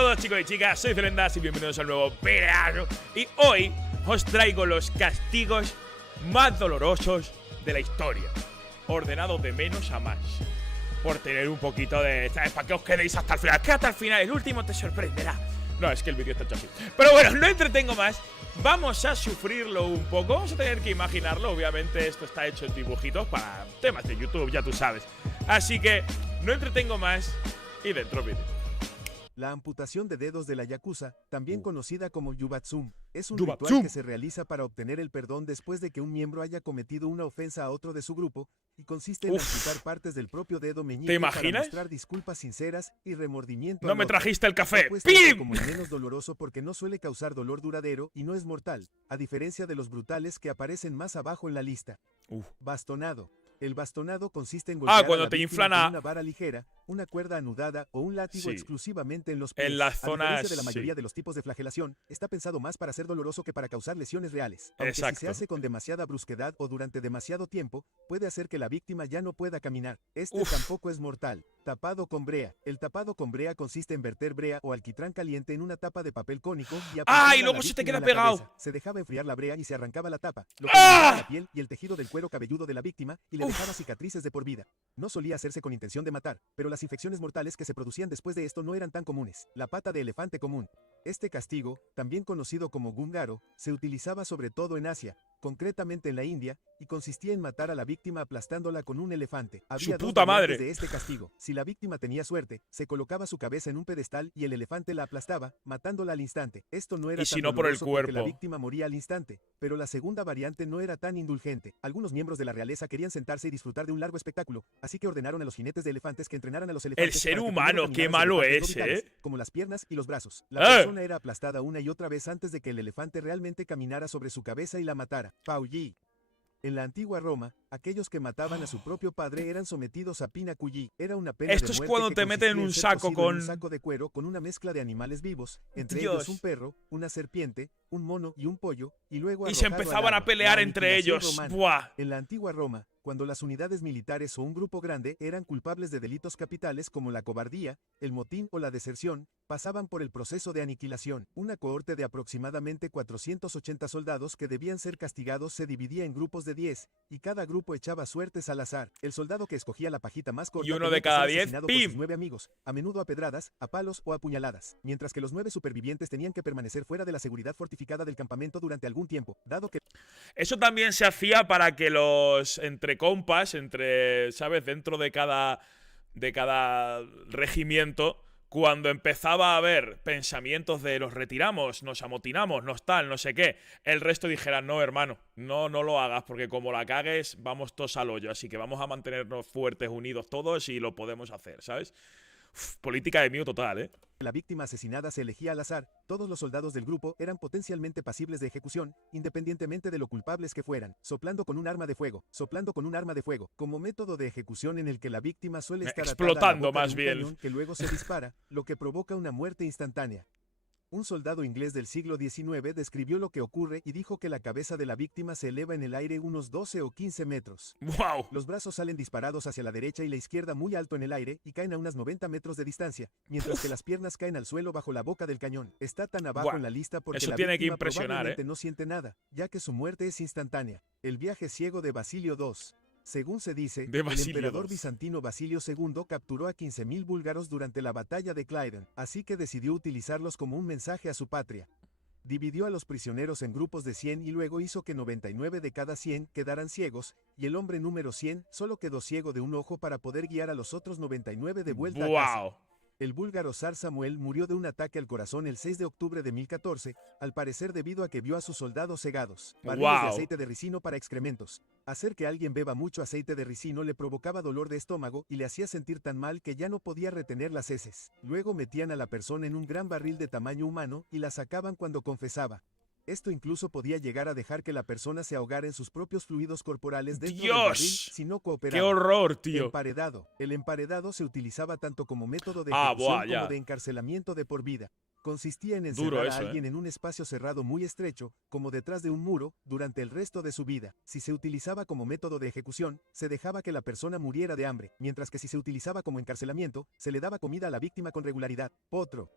todos, chicos y chicas, soy Zelendas y bienvenidos al nuevo video. Y hoy os traigo los castigos más dolorosos de la historia, ordenados de menos a más, por tener un poquito de... ¿sabes? Para que os quedéis hasta el final, que hasta el final, el último te sorprenderá. No, es que el vídeo está hecho así. Pero bueno, no entretengo más. Vamos a sufrirlo un poco. Vamos a tener que imaginarlo. Obviamente esto está hecho en dibujitos para temas de YouTube, ya tú sabes. Así que no entretengo más y dentro vídeo. La amputación de dedos de la Yakuza, también conocida como Yubatsum, es un Yubatsum. ritual que se realiza para obtener el perdón después de que un miembro haya cometido una ofensa a otro de su grupo, y consiste en amputar partes del propio dedo meñique para mostrar disculpas sinceras y remordimiento. No me trajiste el café. ¡Pim! Como el menos doloroso porque no suele causar dolor duradero y no es mortal, a diferencia de los brutales que aparecen más abajo en la lista. Bastonado. El bastonado consiste en golpear cuando a la te víctima inflan con una vara ligera, una cuerda anudada o un látigo exclusivamente en los pies. En las A diferencia de la zonas, mayoría de los tipos de flagelación, está pensado más para ser doloroso que para causar lesiones reales. Aunque si se hace con demasiada brusquedad o durante demasiado tiempo, puede hacer que la víctima ya no pueda caminar. Tampoco es mortal. Tapado con brea. El tapado con brea consiste en verter brea o alquitrán caliente en una tapa de papel cónico y y luego se te queda pegado. Cabeza. Se dejaba enfriar la brea y se arrancaba la tapa, lo que eliminaba la piel y el tejido del cuero cabelludo de la víctima y le dejaba cicatrices de por vida. No solía hacerse con intención de matar, pero las infecciones mortales que se producían después de esto no eran tan comunes. La pata de elefante común. Este castigo, también conocido como gungaro, se utilizaba sobre todo en Asia, concretamente en la India, y consistía en matar a la víctima aplastándola con un elefante. Había dos variantes de este castigo. Si la víctima tenía suerte, se colocaba su cabeza en un pedestal y el elefante la aplastaba, matándola al instante. Esto no era tan doloroso porque la víctima moría al instante, pero la segunda variante no era tan indulgente. Algunos miembros de la realeza querían sentarse y disfrutar de un largo espectáculo, así que ordenaron a los jinetes de elefantes que entrenaran a los elefantes. El ser humano, qué malo es, como las piernas y los brazos. La persona era aplastada una y otra vez antes de que el elefante realmente caminara sobre su cabeza y la matara. Pao Yi. En la antigua Roma, aquellos que mataban a su propio padre eran sometidos a pina cuyi. Era una pena Esto de muerte es cuando que te meten en un saco con... un saco de cuero con una mezcla de animales vivos, entre ellos un perro, una serpiente, un mono y un pollo, y luego se empezaban a pelear entre ellos. En la antigua Roma, cuando las unidades militares o un grupo grande eran culpables de delitos capitales como la cobardía, el motín o la deserción, pasaban por el proceso de aniquilación. Una cohorte de aproximadamente 480 soldados que debían ser castigados se dividía en grupos de 10, y cada grupo echaba suertes al azar. El soldado que escogía la pajita más corta y uno de cada 10, por sus 9 amigos, a menudo a pedradas, a palos o a puñaladas, mientras que los 9 supervivientes tenían que permanecer fuera de la seguridad fortificada del campamento durante algún tiempo, dado que... Eso también se hacía para que los entre compas, ¿sabes? Dentro de cada regimiento, cuando empezaba a haber pensamientos de nos retiramos, nos amotinamos, nos tal, no sé qué, el resto dijera, no, hermano, no lo hagas, porque como la cagues, vamos todos al hoyo, así que vamos a mantenernos fuertes, unidos todos y lo podemos hacer, ¿sabes? Política de mío total, La víctima asesinada se elegía al azar. Todos los soldados del grupo eran potencialmente pasibles de ejecución, independientemente de lo culpables que fueran, soplando con un arma de fuego, como método de ejecución en el que la víctima suele estar explotando atada a la boca más de un bien, cañón que luego se dispara, lo que provoca una muerte instantánea. Un soldado inglés del siglo XIX describió lo que ocurre y dijo que la cabeza de la víctima se eleva en el aire unos 12 o 15 metros. ¡Wow! Los brazos salen disparados hacia la derecha y la izquierda muy alto en el aire y caen a unas 90 metros de distancia, mientras que las piernas caen al suelo bajo la boca del cañón. Está tan abajo en la lista porque eso la tiene víctima que impresionar, probablemente no siente nada, ya que su muerte es instantánea. El viaje ciego de Basilio II. Según se dice, el emperador bizantino Basilio II capturó a 15.000 búlgaros durante la batalla de Claydon, así que decidió utilizarlos como un mensaje a su patria. Dividió a los prisioneros en grupos de 100 y luego hizo que 99 de cada 100 quedaran ciegos, y el hombre número 100 solo quedó ciego de un ojo para poder guiar a los otros 99 de vuelta a casa. El búlgaro zar Samuel murió de un ataque al corazón el 6 de octubre de 1014, al parecer debido a que vio a sus soldados cegados. Barriles de aceite de ricino para excrementos. Hacer que alguien beba mucho aceite de ricino le provocaba dolor de estómago y le hacía sentir tan mal que ya no podía retener las heces. Luego metían a la persona en un gran barril de tamaño humano y la sacaban cuando confesaba. Esto incluso podía llegar a dejar que la persona se ahogara en sus propios fluidos corporales dentro del barril si no cooperaba. ¡Qué horror, tío! Emparedado. El emparedado se utilizaba tanto como método de ejecución como de encarcelamiento de por vida. Consistía en encerrar a alguien en un espacio cerrado muy estrecho, como detrás de un muro, durante el resto de su vida. Si se utilizaba como método de ejecución, se dejaba que la persona muriera de hambre, mientras que si se utilizaba como encarcelamiento, se le daba comida a la víctima con regularidad. Potro.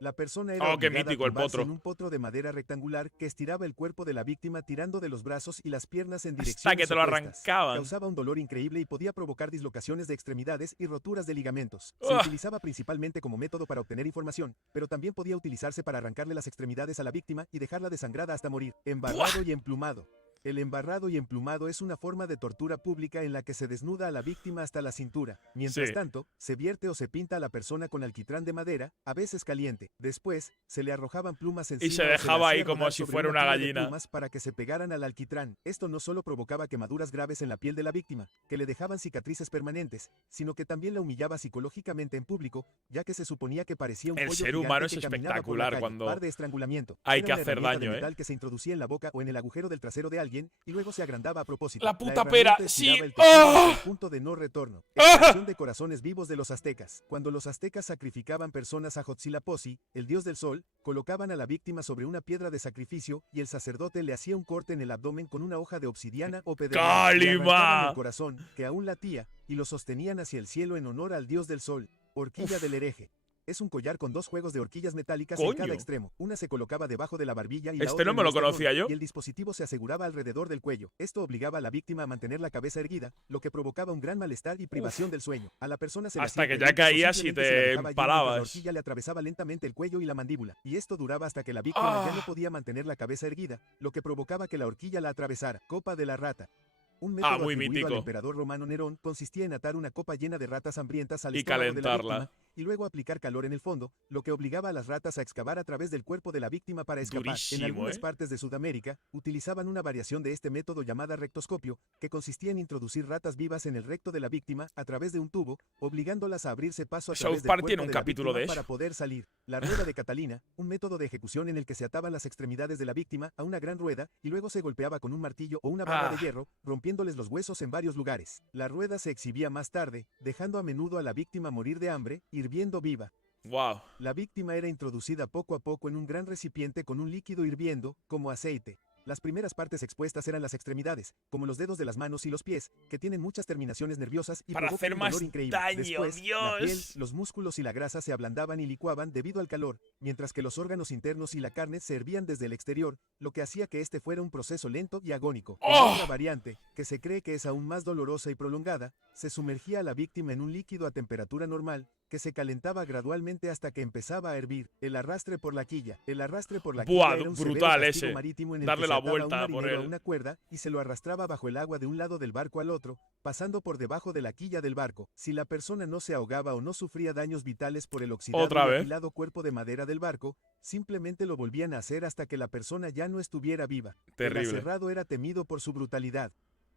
La persona era qué obligada mítico a el tumbarse potro. en un potro de madera rectangular que estiraba el cuerpo de la víctima tirando de los brazos y las piernas en Hasta direcciones que te lo opuestas. arrancaban. Causaba un dolor increíble y podía provocar dislocaciones de extremidades y roturas de ligamentos. Se Ugh. utilizaba principalmente como método para obtener información, pero también podía utilizarse para arrancarle las extremidades a la víctima y dejarla desangrada hasta morir. Embarrado y emplumado. El embarrado y emplumado es una forma de tortura pública en la que se desnuda a la víctima hasta la cintura. Mientras tanto, se vierte o se pinta a la persona con alquitrán de madera, a veces caliente. Después, se le arrojaban plumas encima Y se o le dejaba ahí hacía como rodar si sobre fuera una pila de gallina. plumas para que se pegaran al alquitrán. Esto no solo provocaba quemaduras graves en la piel de la víctima, que le dejaban cicatrices permanentes, sino que también la humillaba psicológicamente en público, ya que se suponía que parecía un El pollo ser gigante humano es que caminaba por la espectacular calle. cuando Par de estrangulamiento. hay Era que una hacer herramienta daño, de metal que se introducía en la boca o en el agujero del trasero de alguien y luego se agrandaba a propósito. La puta herramienta pera, estiraba sí. el tejido hasta ¡Ah! el punto de no retorno. ¡Ah! Extracción de corazones vivos de los aztecas. Cuando los aztecas sacrificaban personas a Huitzilopochtli, el dios del sol, colocaban a la víctima sobre una piedra de sacrificio y el sacerdote le hacía un corte en el abdomen con una hoja de obsidiana o pedernal. Le arrancaban el corazón, que aún latía, y lo sostenían hacia el cielo en honor al dios del sol. Horquilla del hereje. Es un collar con dos juegos de horquillas metálicas en cada extremo. Una se colocaba debajo de la barbilla y la otra no me lo conocía yo. y el dispositivo se aseguraba alrededor del cuello. Esto obligaba a la víctima a mantener la cabeza erguida, lo que provocaba un gran malestar y privación del sueño. A la persona se le hasta hacía que ya caías y simplemente se la te dejaba allí mientras empalabas. La horquilla le atravesaba lentamente el cuello y la mandíbula, y esto duraba hasta que la víctima ya no podía mantener la cabeza erguida, lo que provocaba que la horquilla la atravesara. Copa de la rata. Un método muy atribuido mítico. al emperador romano Nerón consistía en atar una copa llena de ratas hambrientas al Y estómago de la calentarla. víctima y luego aplicar calor en el fondo, lo que obligaba a las ratas a excavar a través del cuerpo de la víctima para escapar. Durísimo, En algunas partes de Sudamérica, utilizaban una variación de este método llamada rectoscopio, que consistía en introducir ratas vivas en el recto de la víctima a través de un tubo, obligándolas a abrirse paso a South través del Park cuerpo tiene un de la capítulo víctima de eso. para poder salir. La rueda de Catalina, un método de ejecución en el que se ataban las extremidades de la víctima a una gran rueda y luego se golpeaba con un martillo o una barra de hierro, rompiéndoles los huesos en varios lugares. La rueda se exhibía más tarde, dejando a menudo a la víctima morir de hambre, hirviendo viva. Wow. La víctima era introducida poco a poco en un gran recipiente con un líquido hirviendo, como aceite. Las primeras partes expuestas eran las extremidades, como los dedos de las manos y los pies, que tienen muchas terminaciones nerviosas y para provocan hacer un más dolor increíble. daño, Después, Dios. la piel, los músculos y la grasa se ablandaban y licuaban debido al calor, mientras que los órganos internos y la carne se hervían desde el exterior, lo que hacía que este fuera un proceso lento y agónico. En otra variante, que se cree que es aún más dolorosa y prolongada, se sumergía a la víctima en un líquido a temperatura normal, que se calentaba gradualmente hasta que empezaba a hervir. El arrastre por la quilla. El arrastre por la quilla era un brutal severo castigo ese. marítimo en el Darle que se la ataba vuelta a un por marinero él. a una cuerda y se lo arrastraba bajo el agua de un lado del barco al otro, pasando por debajo de la quilla del barco. Si la persona no se ahogaba o no sufría daños vitales por el oxidado y afilado cuerpo de madera del barco, simplemente lo volvían a hacer hasta que la persona ya no estuviera viva. Terrible. El aserrado era temido por su brutalidad.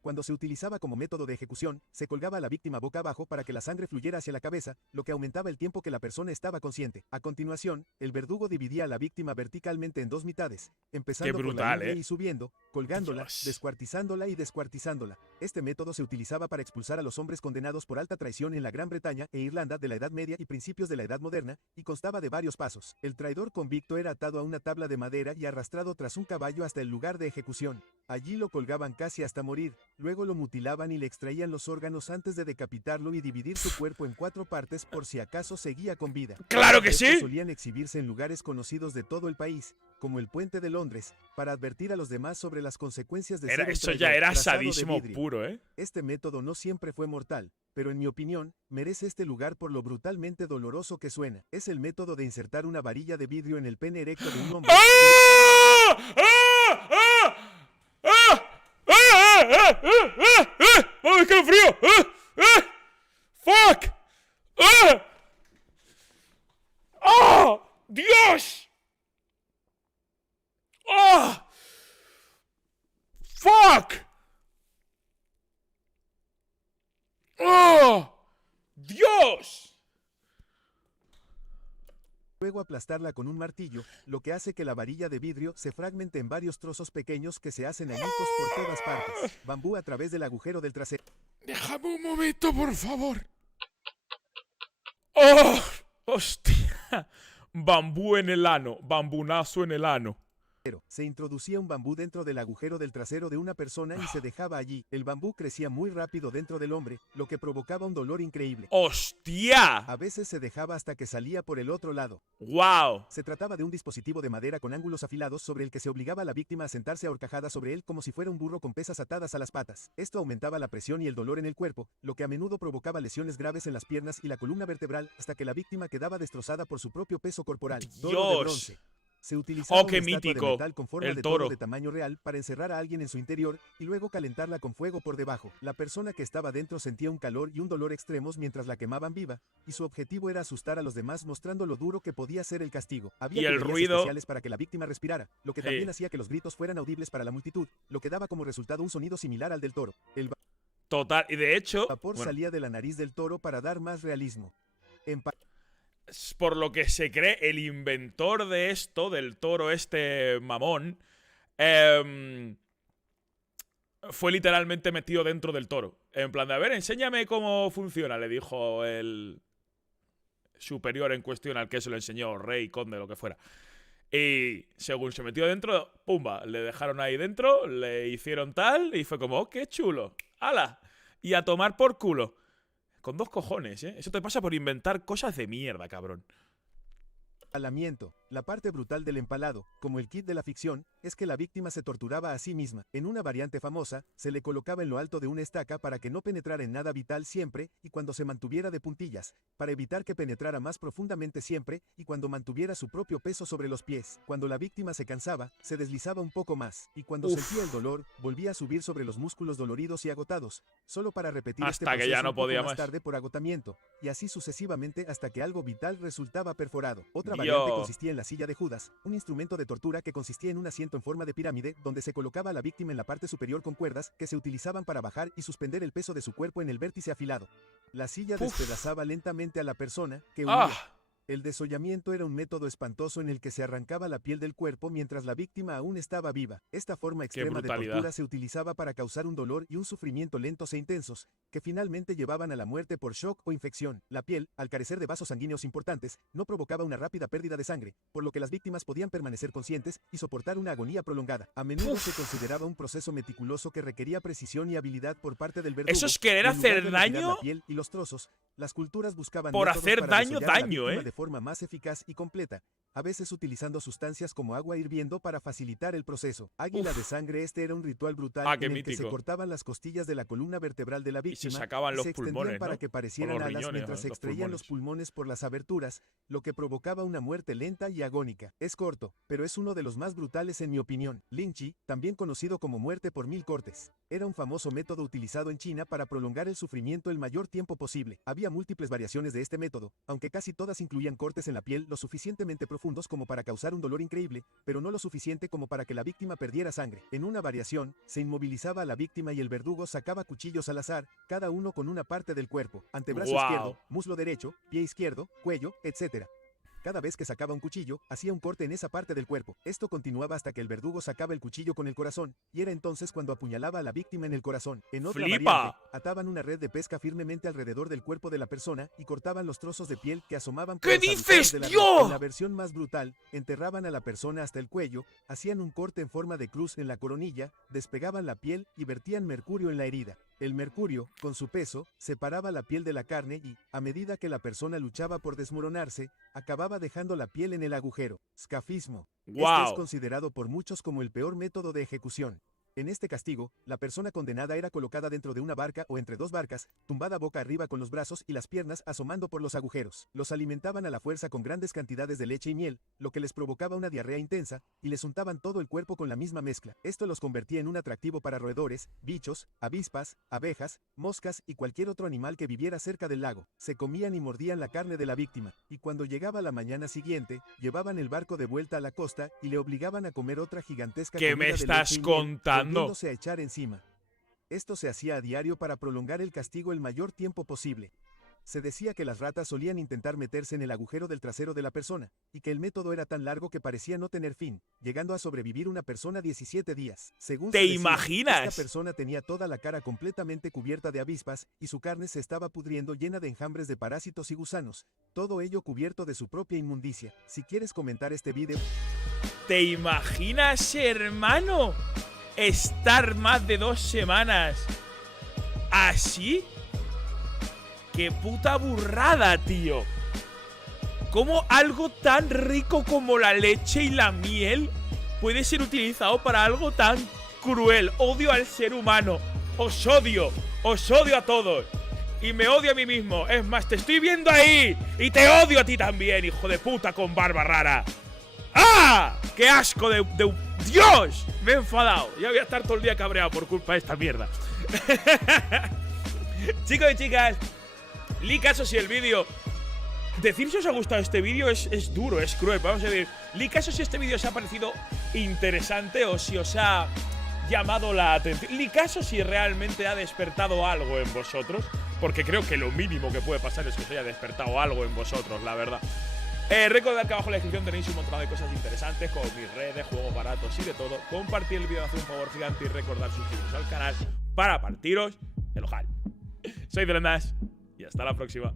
Cuando se utilizaba como método de ejecución, se colgaba a la víctima boca abajo para que la sangre fluyera hacia la cabeza, lo que aumentaba el tiempo que la persona estaba consciente. A continuación, el verdugo dividía a la víctima verticalmente en dos mitades, empezando por la ingle y subiendo, colgándola, descuartizándola y descuartizándola. Este método se utilizaba para expulsar a los hombres condenados por alta traición en la Gran Bretaña e Irlanda de la Edad Media y principios de la Edad Moderna, y constaba de varios pasos. El traidor convicto era atado a una tabla de madera y arrastrado tras un caballo hasta el lugar de ejecución. Allí lo colgaban casi hasta morir. Luego lo mutilaban y le extraían los órganos antes de decapitarlo y dividir su cuerpo en 4 partes por si acaso seguía con vida. ¡Claro que sí! Solían exhibirse en lugares conocidos de todo el país, como el Puente de Londres, para advertir a los demás sobre las consecuencias de ser un Eso traidor ya era trazado de sadismo vidrio. puro, ¿eh? Este método no siempre fue mortal, pero en mi opinión, merece este lugar por lo brutalmente doloroso que suena. Es el método de insertar una varilla de vidrio en el pene erecto de un hombre. ¡Ah! ¡Ah! ¡Ah! ¡Ah! ¡Oh, qué frío! ¡Fuck! ¡Oh! ¡Dios! ¡Oh! ¡Fuck! ¡Oh! ¡Dios! Luego aplastarla con un martillo, lo que hace que la varilla de vidrio se fragmente en varios trozos pequeños que se hacen añicos por todas partes. Bambú a través del agujero del trasero. Déjame un momento, por favor. ¡Oh! ¡Hostia! Bambú en el ano. Bambunazo en el ano. Se introducía un bambú dentro del agujero del trasero de una persona y se dejaba allí. El bambú crecía muy rápido dentro del hombre, lo que provocaba un dolor increíble. ¡Hostia! A veces se dejaba hasta que salía por el otro lado. ¡Wow! Se trataba de un dispositivo de madera con ángulos afilados sobre el que se obligaba a la víctima a sentarse ahorcajada sobre él como si fuera un burro con pesas atadas a las patas. Esto aumentaba la presión y el dolor en el cuerpo, lo que a menudo provocaba lesiones graves en las piernas y la columna vertebral hasta que la víctima quedaba destrozada por su propio peso corporal. Toro de bronce. Se utilizaba una estatua de metal con forma de toro de tamaño real para encerrar a alguien en su interior y luego calentarla con fuego por debajo. La persona que estaba dentro sentía un calor y un dolor extremos mientras la quemaban viva, y su objetivo era asustar a los demás mostrando lo duro que podía ser el castigo. Había tuberías especiales para que la víctima respirara, lo que también hacía que los gritos fueran audibles para la multitud, lo que daba como resultado un sonido similar al del toro. El Total, y de hecho, vapor salía de la nariz del toro para dar más realismo. Por lo que se cree, el inventor de esto, del toro este mamón, fue literalmente metido dentro del toro. En plan de, a ver, enséñame cómo funciona, le dijo el superior en cuestión al que se lo enseñó, rey, conde, lo que fuera. Y según se metió dentro, pumba, le dejaron ahí dentro, le hicieron tal y fue como, oh, qué chulo, ¡hala! Y a tomar por culo. Con 2 cojones, ¿eh? Eso te pasa por inventar cosas de mierda, cabrón. Empalamiento. La parte brutal del empalado, como el kit de la ficción, es que la víctima se torturaba a sí misma. En una variante famosa, se le colocaba en lo alto de una estaca para que no penetrara en nada vital siempre y cuando se mantuviera de puntillas, para evitar que penetrara más profundamente siempre y cuando mantuviera su propio peso sobre los pies. Cuando la víctima se cansaba, se deslizaba un poco más, y cuando sentía el dolor, volvía a subir sobre los músculos doloridos y agotados, solo para repetir este proceso que ya no podía más tarde por agotamiento, y así sucesivamente hasta que algo vital resultaba perforado. Otra variante consistía en la silla de Judas, un instrumento de tortura que consistía en un asiento en forma de pirámide donde se colocaba a la víctima en la parte superior con cuerdas que se utilizaban para bajar y suspender el peso de su cuerpo en el vértice afilado. La silla despedazaba lentamente a la persona que huía. El desollamiento era un método espantoso en el que se arrancaba la piel del cuerpo mientras la víctima aún estaba viva. Esta forma extrema de tortura se utilizaba para causar un dolor y un sufrimiento lentos e intensos, que finalmente llevaban a la muerte por shock o infección. La piel, al carecer de vasos sanguíneos importantes, no provocaba una rápida pérdida de sangre, por lo que las víctimas podían permanecer conscientes y soportar una agonía prolongada. A menudo se consideraba un proceso meticuloso que requería precisión y habilidad por parte del verdugo. ¿Eso es querer hacer daño? La piel y los trozos, las culturas buscaban por hacer daño, de forma más eficaz y completa, a veces utilizando sustancias como agua hirviendo para facilitar el proceso. Águila de sangre. Este era un ritual brutal en el que se cortaban las costillas de la columna vertebral de la víctima y se sacaban los extendían pulmones, para ¿no? que parecieran alas mientras se extraían los pulmones por las aberturas, lo que provocaba una muerte lenta y agónica. Es corto, pero es uno de los más brutales en mi opinión. Lynchi, también conocido como muerte por 1000 cortes, era un famoso método utilizado en China para prolongar el sufrimiento el mayor tiempo posible. Había múltiples variaciones de este método, aunque casi todas incluían cortes en la piel lo suficientemente profundos como para causar un dolor increíble, pero no lo suficiente como para que la víctima perdiera sangre. En una variación, se inmovilizaba a la víctima y el verdugo sacaba cuchillos al azar, cada uno con una parte del cuerpo, antebrazo izquierdo, muslo derecho, pie izquierdo, cuello, etc. Cada vez que sacaba un cuchillo, hacía un corte en esa parte del cuerpo. Esto continuaba hasta que el verdugo sacaba el cuchillo con el corazón, y era entonces cuando apuñalaba a la víctima en el corazón. En otra variante, ataban una red de pesca firmemente alrededor del cuerpo de la persona y cortaban los trozos de piel que asomaban por los agujeros de la red. En la versión más brutal, enterraban a la persona hasta el cuello, hacían un corte en forma de cruz en la coronilla, despegaban la piel y vertían mercurio en la herida. El mercurio, con su peso, separaba la piel de la carne y, a medida que la persona luchaba por desmoronarse, acababa dejando la piel en el agujero. Scafismo. Este es considerado por muchos como el peor método de ejecución. En este castigo, la persona condenada era colocada dentro de una barca o entre 2 barcas, tumbada boca arriba con los brazos y las piernas asomando por los agujeros. Los alimentaban a la fuerza con grandes cantidades de leche y miel, lo que les provocaba una diarrea intensa, y les untaban todo el cuerpo con la misma mezcla. Esto los convertía en un atractivo para roedores, bichos, avispas, abejas, moscas y cualquier otro animal que viviera cerca del lago. Se comían y mordían la carne de la víctima, y cuando llegaba la mañana siguiente, llevaban el barco de vuelta a la costa y le obligaban a comer otra gigantesca comida ¿Qué me de estás leche y contando? Volviéndose a echar encima. Esto se hacía a diario para prolongar el castigo el mayor tiempo posible. Se decía que las ratas solían intentar meterse en el agujero del trasero de la persona, y que el método era tan largo que parecía no tener fin, llegando a sobrevivir una persona 17 días. Según ¿Te se decía, imaginas? Esta persona tenía toda la cara completamente cubierta de avispas, y su carne se estaba pudriendo llena de enjambres de parásitos y gusanos, todo ello cubierto de su propia inmundicia. Si quieres comentar este video... ¿Te imaginas, hermano? Estar más de 2 semanas así. ¡Qué puta burrada, tío! ¿Cómo algo tan rico como la leche y la miel puede ser utilizado para algo tan cruel? Odio al ser humano. Os odio a todos. Y me odio a mí mismo. Es más, te estoy viendo ahí. Y te odio a ti también, hijo de puta con barba rara. ¡Ah! ¡Qué asco de ¡Dios! Me he enfadado. Ya voy a estar todo el día cabreado por culpa de esta mierda. Chicos y chicas, caso si el vídeo... Decir si os ha gustado este vídeo es duro, es cruel. Vamos a ver. Caso si este vídeo os ha parecido interesante o si os ha llamado la atención. Caso si realmente ha despertado algo en vosotros. Porque creo que lo mínimo que puede pasar es que os haya despertado algo en vosotros, la verdad. Recordad que abajo en la descripción tenéis un montón de cosas interesantes, como mis redes, juegos baratos y de todo. Compartir el vídeo, hacer un favor gigante y recordar suscribiros al canal para partiros el ojal. Soy Delendas y hasta la próxima.